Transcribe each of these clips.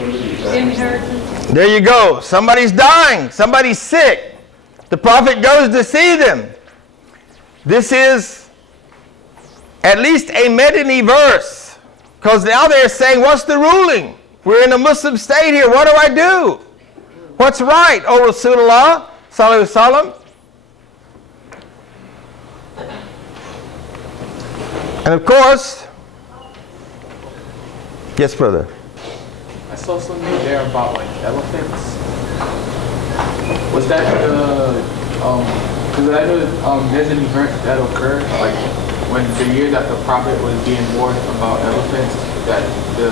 Inheritance. There you go. Somebody's dying. Somebody's sick. The prophet goes to see them. This is at least a Medini verse. Because now they're saying, what's the ruling? We're in a Muslim state here. What do I do? What's right, O Rasulullah sallallahu alaihi wasallam? And of course, yes, brother. I saw something there about like elephants. Was that the because I know there's an event that occurred like when the year that the prophet was being warned about elephants, that the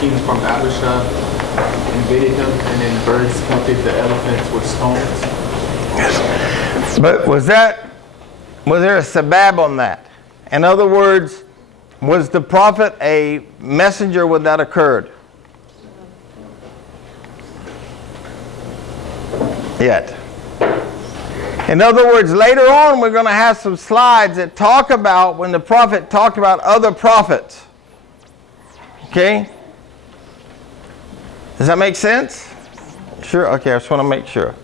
king from Abisha invaded them and then birds pelted the elephants with stones. But was there a sabab on that? In other words, was the prophet a messenger when that occurred? Yet. In other words, later on we're going to have some slides that talk about when the prophet talked about other prophets. Okay? Does that make sense? Sure? Okay, I just want to make sure.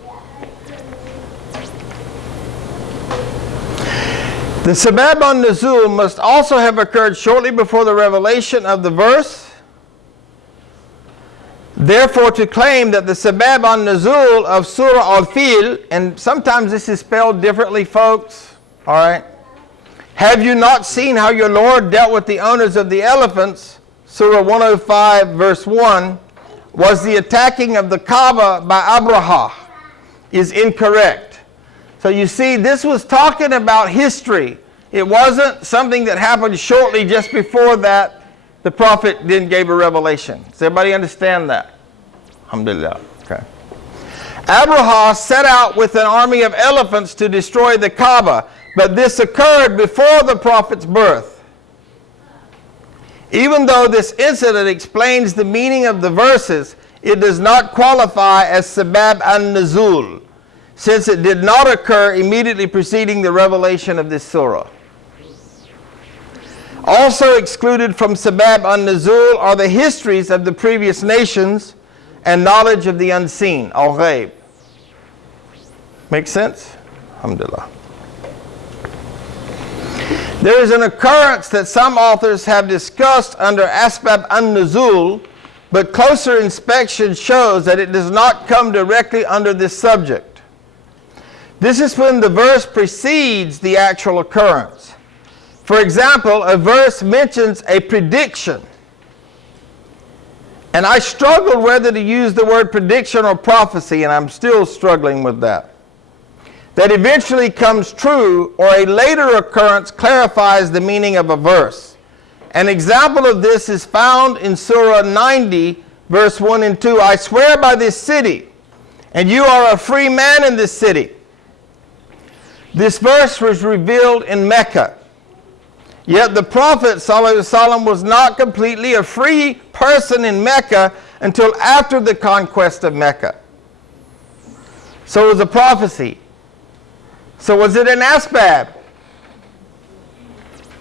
The sabab an-nuzul must also have occurred shortly before the revelation of the verse. Therefore, to claim that the sabab an-nuzul of Surah Al-Fil, and sometimes this is spelled differently, folks, all right? Have you not seen how your Lord dealt with the owners of the elephants, Surah 105, verse 1, was the attacking of the Kaaba by Abraha, is incorrect. So you see, this was talking about history. It wasn't something that happened shortly just before that the prophet then gave a revelation. Does everybody understand that? Alhamdulillah. Okay. Abraha set out with an army of elephants to destroy the Kaaba, but this occurred before the prophet's birth. Even though this incident explains the meaning of the verses, it does not qualify as sabab an-nuzul, since it did not occur immediately preceding the revelation of this surah. Also excluded from sabab an-nuzul are the histories of the previous nations and knowledge of the unseen, al-ghaib. Make sense? Alhamdulillah. There is an occurrence that some authors have discussed under asbab an-nuzul, but closer inspection shows that it does not come directly under this subject. This is when the verse precedes the actual occurrence. For example, a verse mentions a prediction. And I struggled whether to use the word prediction or prophecy, and I'm still struggling with that. That eventually comes true, or a later occurrence clarifies the meaning of a verse. An example of this is found in Surah 90, verse 1 and 2. I swear by this city, and you are a free man in this city. This verse was revealed in Mecca. Yet the Prophet ﷺ was not completely a free person in Mecca until after the conquest of Mecca. So it was a prophecy. So was it an asbab?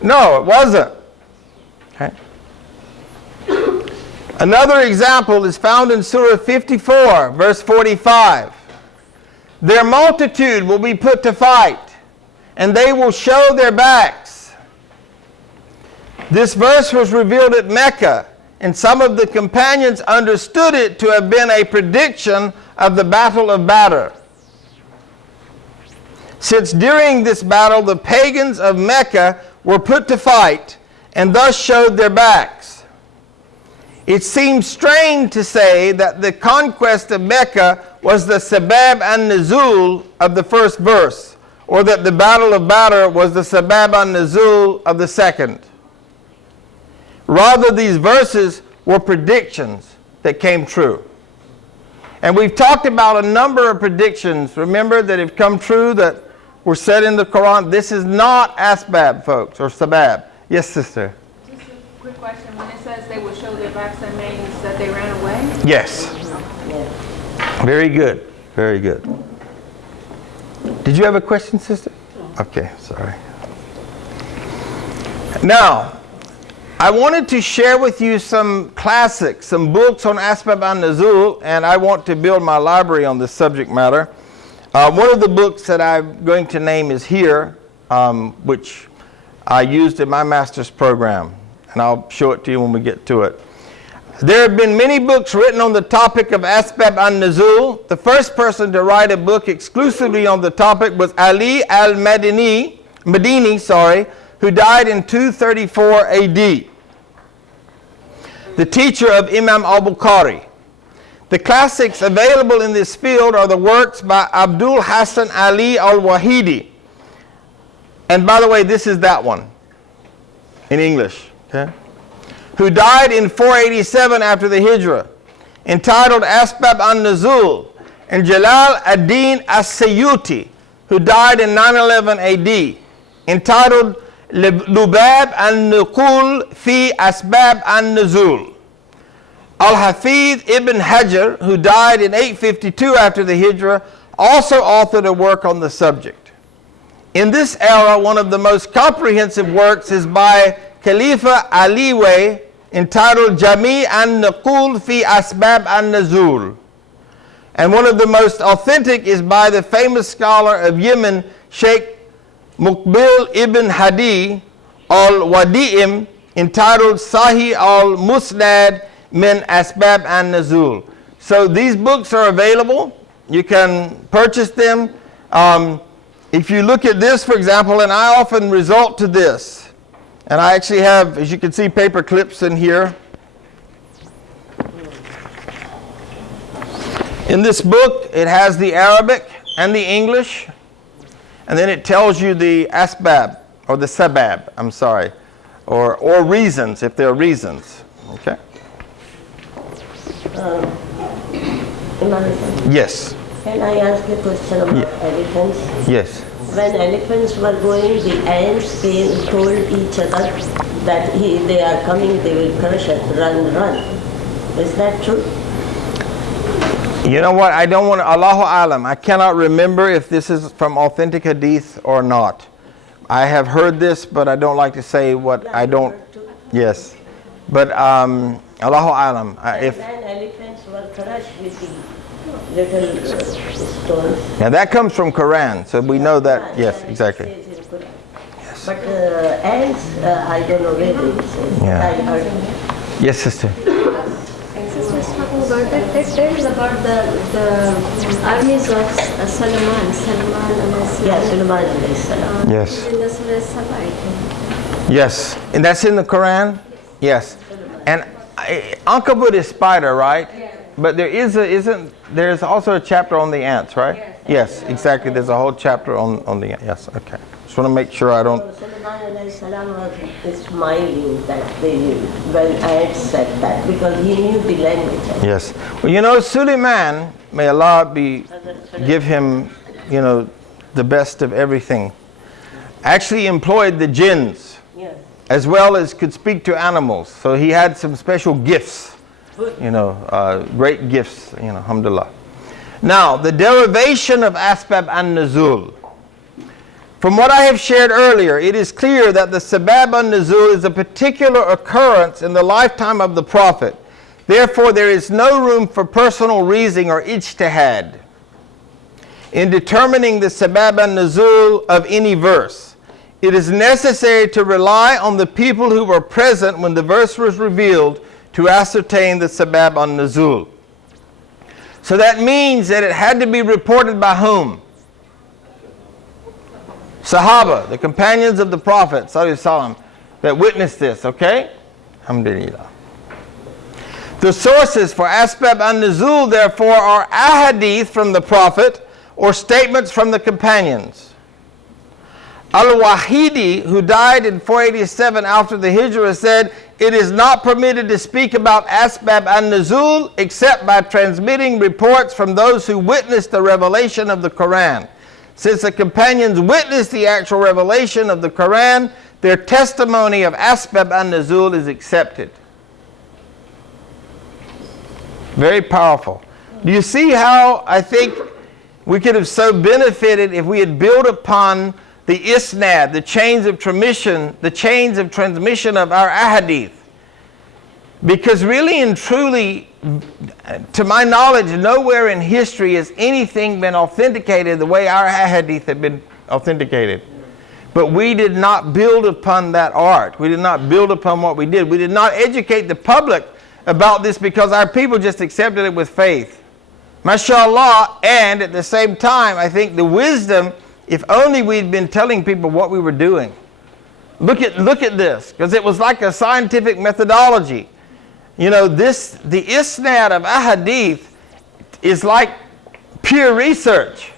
No, it wasn't. Okay. Another example is found in Surah 54, verse 45. Their multitude will be put to fight, and they will show their backs. This verse was revealed at Mecca, and some of the companions understood it to have been a prediction of the Battle of Badr. Since during this battle the pagans of Mecca were put to fight, and thus showed their backs. It seems strange to say that the conquest of Mecca was the sabab an-nuzul of the first verse, or that the Battle of Badr was the sabab an-nuzul of the second. Rather, these verses were predictions that came true. And we've talked about a number of predictions, remember, that have come true that were said in the Quran. This is not asbab, folks, or sabab. Yes, sister? Just a quick question. When it says they will show their backs, that means that they ran away? Yes. Very good. Very good. Did you have a question, sister? Okay, sorry. Now, I wanted to share with you some classics, some books on Asbab an-Nuzul, and I want to build my library on this subject matter. One of the books that I'm going to name is here, which I used in my master's program, and I'll show it to you when we get to it. There have been many books written on the topic of Asbab an-Nuzul. The first person to write a book exclusively on the topic was Ali al-Madini, who died in 234 AD, the teacher of Imam al-Bukhari. The classics available in this field are the works by Abdul Hassan Ali al-Wahidi. And by the way, this is that one in English, okay? Who died in 487 after the Hijrah, entitled Asbab an-Nuzul, and Jalal ad-Din as-Sayyuti, who died in 911 AD, entitled Lubab al-Nuqul fi Asbab an-Nuzul. Al-Hafidh ibn Hajar, who died in 852 after the Hijrah, also authored a work on the subject. In this era, one of the most comprehensive works is by Khalifa Aliway, entitled Jami' an-Nuqul fi Asbab an-Nuzul. And one of the most authentic is by the famous scholar of Yemen, Sheikh Muqbil ibn Hadi al-Wadi'im, entitled Sahih al-Musnad min Asbab an-Nuzul. So these books are available. You can purchase them. If you look at this, for example, and I often resort to this, and I actually have, as you can see, paper clips in here. In this book, it has the Arabic and the English, and then it tells you the asbab, or the sabab, I'm sorry, or reasons, if there are reasons. Okay? Yes. Can I ask a question about elephants? Yes. When elephants were going, the ants told each other that they are coming, they will crush us, run, run. Is that true? You know what? I don't want to, Allahu Alam. I cannot remember if this is from authentic hadith or not. I have heard this, but I don't like to say what I don't. Yes. But Allahu Alam. If then elephants were crushed with the little stones. Now that comes from Quran, so we know that. Yes, exactly. Yes. But ants, I don't know where it says. Yeah. I heard. Yes, sister. Was talking about that there is about the armies of Solomon Yes, Sulaiman alayhi salam. Yes. in the Surah Saba, I think. Yes. And that's in the Quran? Yes. And Ankabut is spider, right? But there's also a chapter on the ants, right? Yes, exactly. There's a whole chapter on the ants. Yes, okay. Just want to make sure I don't. So Sulaiman alayhi salam was smiling that when ants said that, because he knew the language. Yes. Well, you know, Suleiman, may Allah give him, you know, the best of everything, actually employed the jinns, Yes. as well as could speak to animals. So he had some special gifts, you know, great gifts, you know, alhamdulillah. Now, the derivation of Asbab an-Nuzul. From what I have shared earlier, it is clear that the Sabab an-Nuzul is a particular occurrence in the lifetime of the Prophet. Therefore, there is no room for personal reasoning or ijtihad in determining the Sabab an-Nuzul of any verse. It is necessary to rely on the people who were present when the verse was revealed to ascertain the Sabab an-Nuzul. So that means that it had to be reported by whom? Sahaba, the companions of the Prophet ﷺ, that witnessed this, okay? Alhamdulillah. The sources for Asbab an-Nuzul, therefore, are ahadith from the Prophet or statements from the companions. Al-Wahidi, who died in 487 after the Hijrah, said, "It is not permitted to speak about Asbab an-Nuzul except by transmitting reports from those who witnessed the revelation of the Quran. Since the companions witnessed the actual revelation of the Quran, their testimony of Asbab an-Nuzul is accepted." Very powerful. Do you see how I think we could have so benefited if we had built upon the isnad, the chains of transmission of our ahadith. Because really and truly, to my knowledge, nowhere in history has anything been authenticated the way our ahadith have been authenticated. But we did not build upon that art. We did not build upon what we did. We did not educate the public about this because our people just accepted it with faith. MashaAllah, and at the same time, I think the wisdom, if only we'd been telling people what we were doing. Look at this, because it was like a scientific methodology. You know, the isnad of ahadith is like peer research.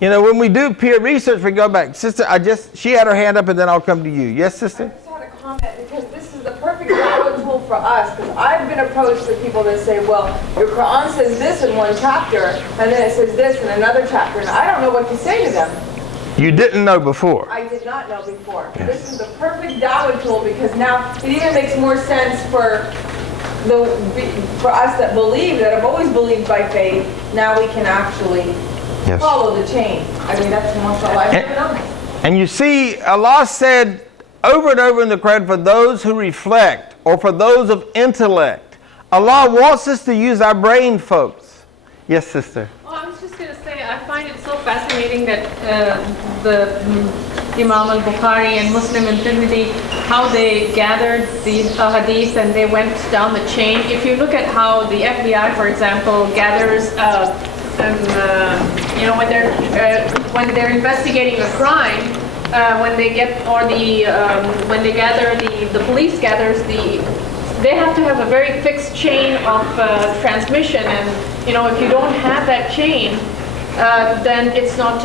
You know, when we do peer research, we go back. Sister, she had her hand up, and then I'll come to you. Yes, sister? I just had a comment because this is the perfect download tool for us, because I've been approached with people that say, well, your Quran says this in one chapter, and then it says this in another chapter, and I don't know what to say to them. You didn't know before. I did not know before. Yes. This is the perfect download tool because now it even makes more sense for us that believe, that have always believed by faith. Now we can actually follow the chain. I mean, that's mashallah. I've never known this. And you see, Allah said over and over in the Quran, for those who reflect, or for those of intellect. Allah wants us to use our brain, folks. Yes, sister? Well, I was just going to say, I find it so fascinating that the Imam al-Bukhari and Muslim and Tirmidhi, how they gathered these hadiths and they went down the chain. If you look at how the FBI, for example, gathers, you know, when they're investigating a crime, when they gather the police gathers they have to have a very fixed chain of transmission, and you know, if you don't have that chain, then it's not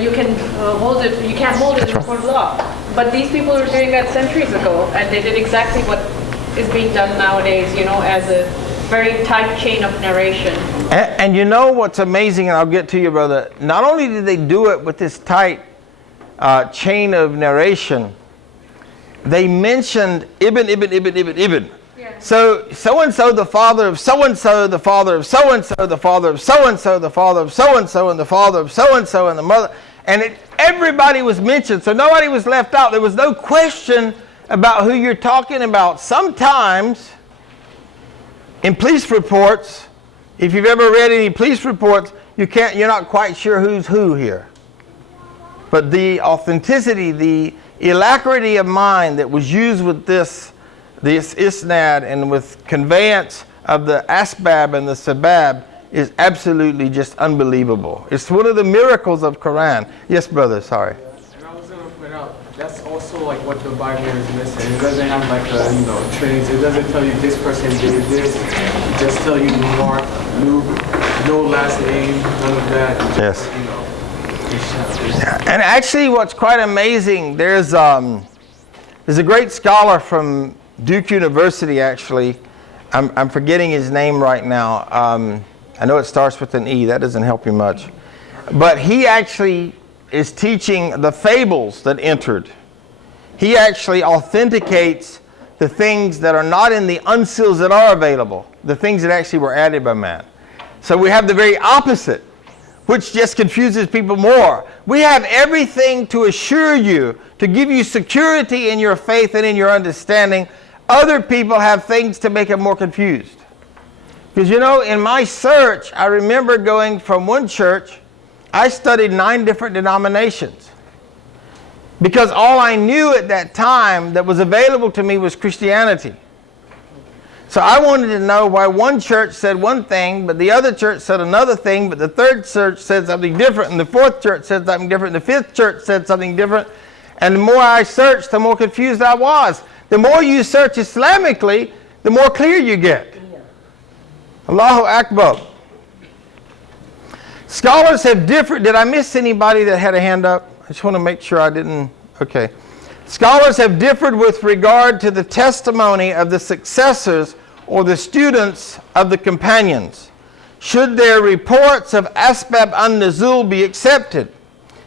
you can't hold it in court of law. But these people were doing that centuries ago, and they did exactly what is being done nowadays, you know, as a very tight chain of narration. And you know what's amazing, and I'll get to you, brother. Not only did they do it with this tight chain of narration, they mentioned Ibn. Yeah. So and-so, the father of so-and-so, the father of so-and-so, the father of so-and-so, the father of so-and-so, and the father of so-and-so, and the mother. And everybody was mentioned, so nobody was left out. There was no question about who you're talking about. Sometimes, in police reports, if you've ever read any police reports, you're not quite sure who's who here. But the authenticity, the alacrity of mind that was used with this isnad and with conveyance of the asbab and the sabab is absolutely just unbelievable. It's one of the miracles of Quran. Yes, brother, sorry. And I was going to point out, that's also like what the Bible is missing. It doesn't have like a, you know, traits. It doesn't tell you this person did this. It just tell you Mark, Luke, no last name, none of that. Yes. You know. And actually what's quite amazing, there's a great scholar from Duke University, actually. I'm forgetting his name right now. I know it starts with an E. That doesn't help you much. But he actually is teaching the fables that entered. He actually authenticates the things that are not in the unsils that are available, the things that actually were added by man. So we have the very opposite, which just confuses people more. We have everything to assure you, to give you security in your faith and in your understanding. Other people have things to make them more confused. Because you know, in my search, I remember going from one church, I studied 9 different denominations. Because all I knew at that time that was available to me was Christianity. So I wanted to know why one church said one thing, but the other church said another thing, but the third church said something different, and the fourth church said something different, and the fifth church said something different. And the more I searched, the more confused I was. The more you search Islamically, the more clear you get. Allahu Akbar. Scholars have differed. Did I miss anybody that had a hand up? I just want to make sure I didn't. Okay. Scholars have differed with regard to the testimony of the successors or the students of the companions. Should their reports of Asbab an-Nuzul be accepted?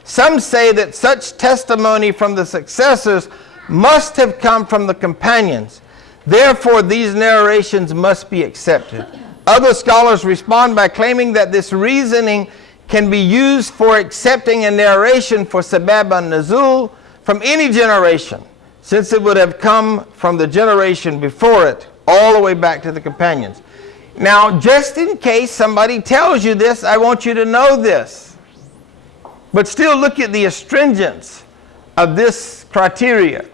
Some say that such testimony from the successors must have come from the companions. Therefore, these narrations must be accepted. Other scholars respond by claiming that this reasoning can be used for accepting a narration for sabab an-nuzul from any generation, since it would have come from the generation before it, all the way back to the companions. Now, just in case somebody tells you this, I want you to know this. But still look at the astringence of this criteria.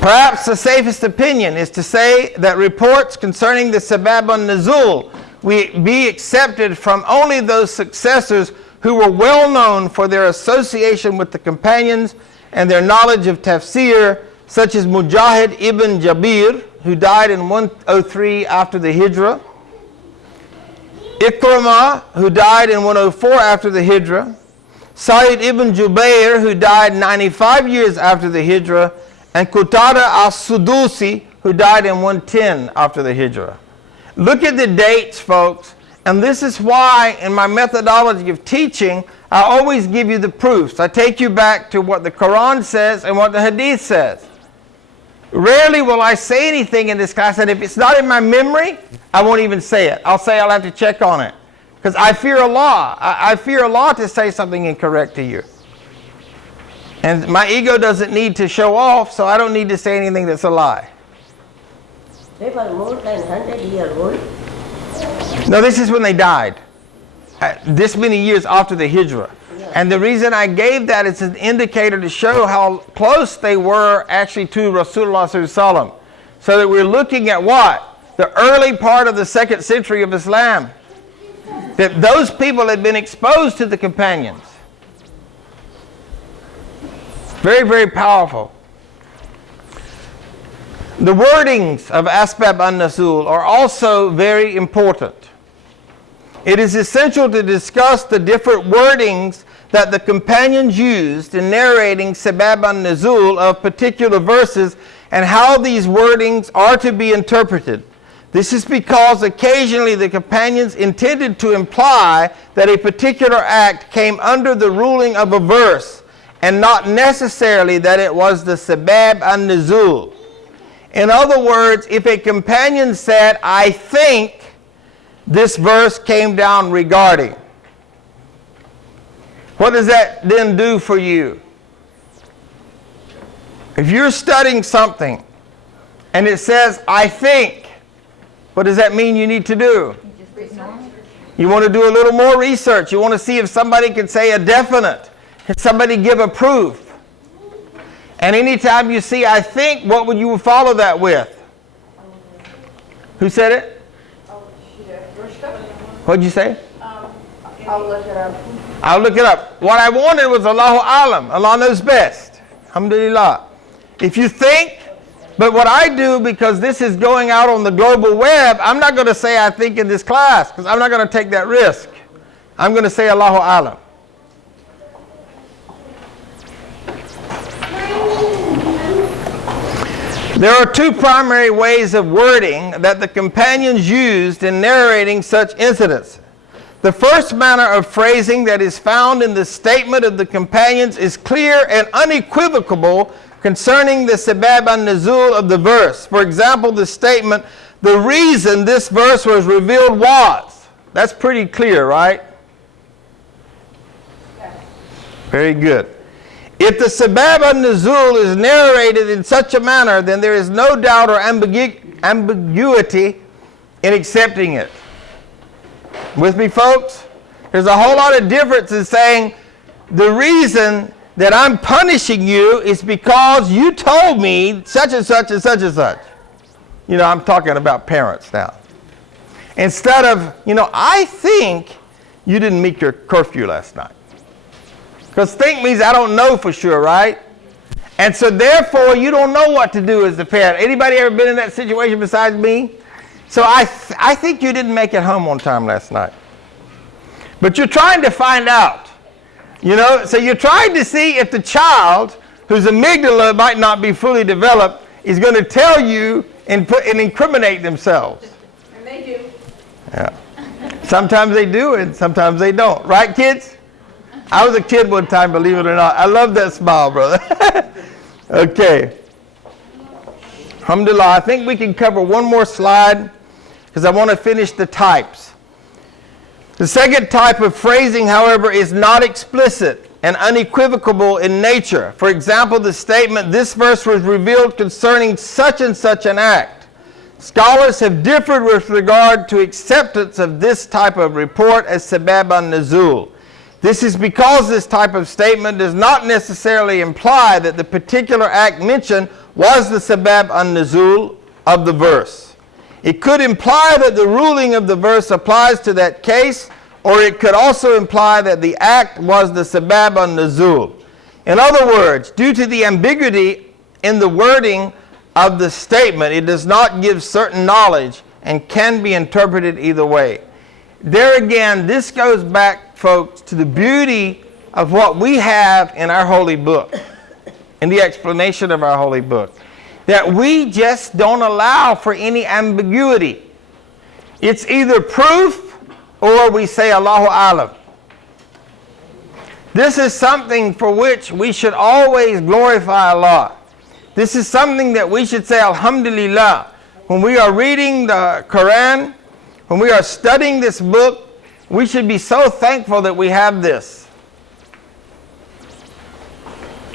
Perhaps the safest opinion is to say that reports concerning the sabab an-nuzul will be accepted from only those successors who were well known for their association with the companions and their knowledge of tafsir, such as Mujahid ibn Jabir, who died in 103 after the Hijrah, Ikramah, who died in 104 after the Hijrah, Sa'id ibn Jubair, who died 95 years after the Hijrah, and Qatada as-Sudusi, who died in 110 after the Hijrah. Look at the dates, folks, and this is why in my methodology of teaching, I always give you the proofs. I take you back to what the Quran says and what the Hadith says. Rarely will I say anything in this class, and if it's not in my memory, I won't even say it. I'll say I'll have to check on it. Because I fear Allah. I fear Allah to say something incorrect to you. And my ego doesn't need to show off, so I don't need to say anything that's a lie. They were more than 100 years old. No, this is when they died. This many years after the Hijrah. Yeah. And the reason I gave that is an indicator to show how close they were actually to Rasulullah Sallallahu Alaihi Wasallam. So that we're looking at what? The early part of the 2nd century of Islam. That those people had been exposed to the companions. Very, very powerful. The wordings of Asbab an-Nuzul are also very important. It is essential to discuss the different wordings that the companions used in narrating Sabab an-Nuzul of particular verses and how these wordings are to be interpreted. This is because occasionally the companions intended to imply that a particular act came under the ruling of a verse and not necessarily that it was the Sabab an-Nuzul. In other words, if a companion said, I think this verse came down regarding, what does that then do for you? If you're studying something and it says, I think, what does that mean you need to do? You want to do a little more research. You want to see if somebody can say a definite. Can somebody give a proof? And anytime you see I think, what would you follow that with? Who said it? What'd you say? I'll look it up. I'll look it up. What I wanted was Allahu Alam. Allah knows best. Alhamdulillah. If you think, but what I do, because this is going out on the global web, I'm not going to say I think in this class, because I'm not going to take that risk. I'm going to say Allahu Alam. There are two primary ways of wording that the companions used in narrating such incidents. The first manner of phrasing that is found in the statement of the companions is clear and unequivocal concerning the Sabab an-Nuzul of the verse. For example, the statement, the reason this verse was revealed was. That's pretty clear, right? Yes. Very good. If the Sabab an-Nuzul is narrated in such a manner, then there is no doubt or ambiguity in accepting it. With me, folks? There's a whole lot of difference in saying the reason that I'm punishing you is because you told me such and such and such and such. You know, I'm talking about parents now. Instead of, I think you didn't meet your curfew last night. Because think means I don't know for sure, right? And so therefore, you don't know what to do as a parent. Anybody ever been in that situation besides me? So I think you didn't make it home on time last night. But you're trying to find out. So you're trying to see if the child, whose amygdala might not be fully developed, is going to tell you and incriminate themselves. And they do. Yeah. Sometimes they do and sometimes they don't. Right, kids? I was a kid one time, believe it or not. I love that smile, brother. Okay. Alhamdulillah, I think we can cover one more slide. because I want to finish the types. The second type of phrasing, however, is not explicit and unequivocal in nature. For example, the statement, this verse was revealed concerning such and such an act. Scholars have differed with regard to acceptance of this type of report as sabab an-nuzul. This is because this type of statement does not necessarily imply that the particular act mentioned was the sabab an-nuzul of the verse. It could imply that the ruling of the verse applies to that case, or it could also imply that the act was the sabab an-nuzul. In other words, due to the ambiguity in the wording of the statement, it does not give certain knowledge and can be interpreted either way. There again, this goes back, folks, to the beauty of what we have in our holy book, in the explanation of our holy book, that we just don't allow for any ambiguity. It's either proof or we say Allahu Alam. This is something for which we should always glorify Allah. This is something that we should say Alhamdulillah. When we are reading the Quran, when we are studying this book, we should be so thankful that we have this.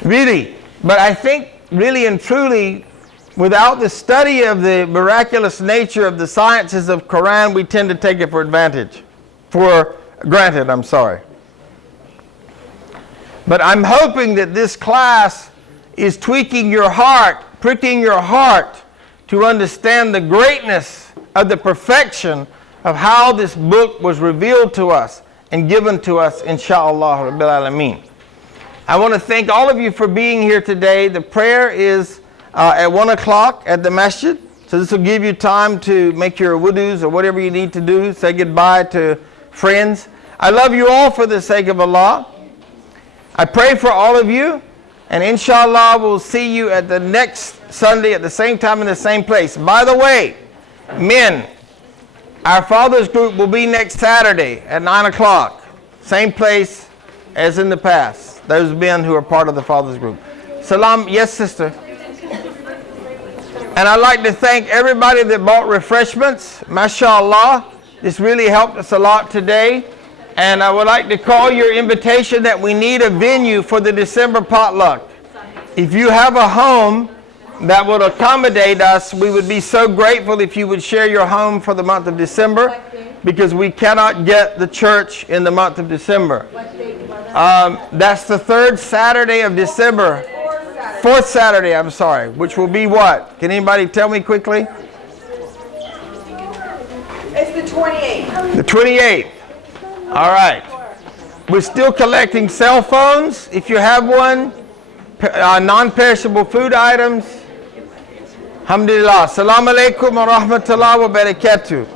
Really. But I think really and truly, without the study of the miraculous nature of the sciences of Quran, we tend to take it for granted, I'm sorry. But I'm hoping that this class is tweaking your heart, pricking your heart to understand the greatness of the perfection of how this book was revealed to us and given to us, insha'Allah Rabbil Alameen. I want to thank all of you for being here today. The prayer is at 1 o'clock at the masjid. So this will give you time to make your wudus or whatever you need to do, say goodbye to friends. I love you all for the sake of Allah. I pray for all of you. And inshallah, we'll see you at the next Sunday at the same time in the same place. By the way, men, our Fathers group will be next Saturday at 9 o'clock. Same place as in the past. Those men who are part of the Fathers group. Salam. Yes, sister. And I'd like to thank everybody that bought refreshments. MashaAllah. This really helped us a lot today. And I would like to call your invitation that we need a venue for the December potluck. If you have a home that would accommodate us, we would be so grateful if you would share your home for the month of December, because we cannot get the church in the month of December. That's the third Saturday of December. Fourth Saturday, I'm sorry, which will be what? Can anybody tell me quickly? It's the 28th. The 28th. All right. We're still collecting cell phones. If you have one, non-perishable food items. Alhamdulillah. Assalamu alaikum wa rahmatullahi wa barakatuh.